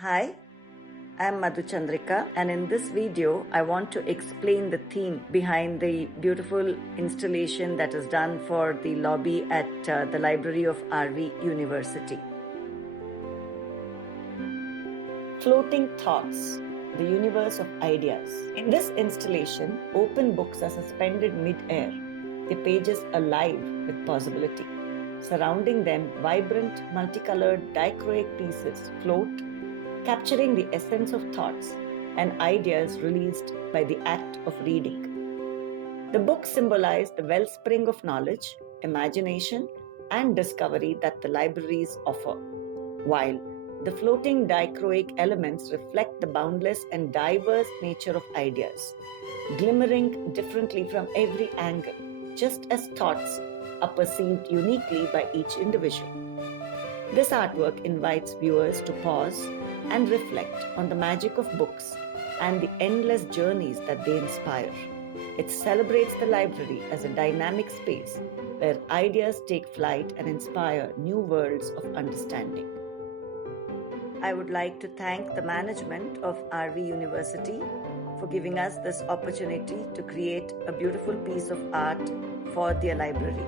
Hi, I'm Madhuchandrika, and in this video I want to explain the theme behind the beautiful installation that is done for the lobby at the library of RV University. Floating Thoughts, the universe of ideas. In this installation, open books are suspended mid-air, the pages alive with possibility. Surrounding them, vibrant, multicolored, dichroic pieces float, capturing the essence of thoughts and ideas released by the act of reading. The books symbolize the wellspring of knowledge, imagination, and discovery that the libraries offer, while the floating dichroic elements reflect the boundless and diverse nature of ideas, glimmering differently from every angle, just as thoughts are perceived uniquely by each individual. This artwork invites viewers to pause and reflect on the magic of books and the endless journeys that they inspire. It celebrates the library as a dynamic space where ideas take flight and inspire new worlds of understanding. I would like to thank the management of RV University for giving us this opportunity to create a beautiful piece of art for their library.